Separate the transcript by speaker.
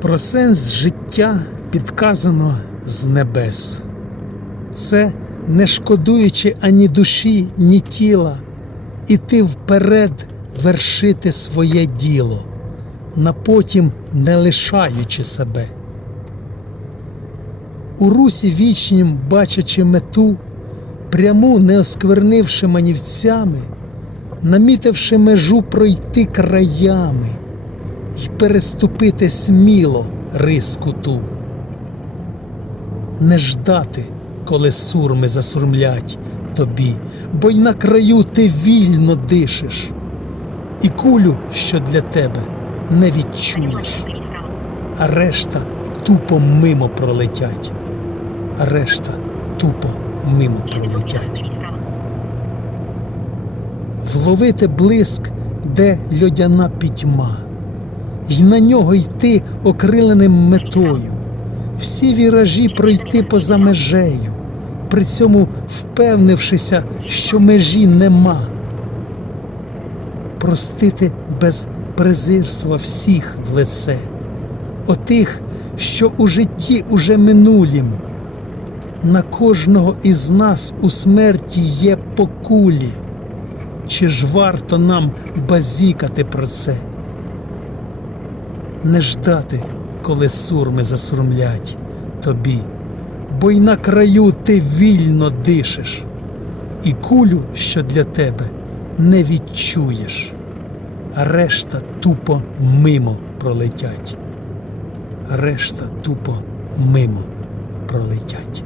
Speaker 1: Про сенс життя підказано з небес. Це не шкодуючи ані душі, ні тіла, іти вперед вершити своє діло на потім не лишаючи себе. У русі вічнім, бачачи мету, пряму не осквернивши манівцями, намітивши межу пройти краями й переступити сміло риску ту. Не ждати, коли сурми засурмлять тобі, бо й на краю ти вільно дишиш, і кулю, що для тебе, не відчуєш, а решта тупо мимо пролетять, а решта тупо мимо пролетять. Вловити блиск, де льодяна пітьма, й на нього йти окриленим метою, всі віражі пройти поза межею, при цьому впевнившися, що межі нема, простити без презирства всіх в лице, отих, що у житті уже минулім. На кожного із нас у смерті є по кулі. Чи ж варто нам базікати про це? Не ждати, коли сурми засурмлять тобі, бо й на краю ти вільно дишиш, і кулю, що для тебе, не відчуєш, решта тупо мимо пролетять, решта тупо мимо пролетять.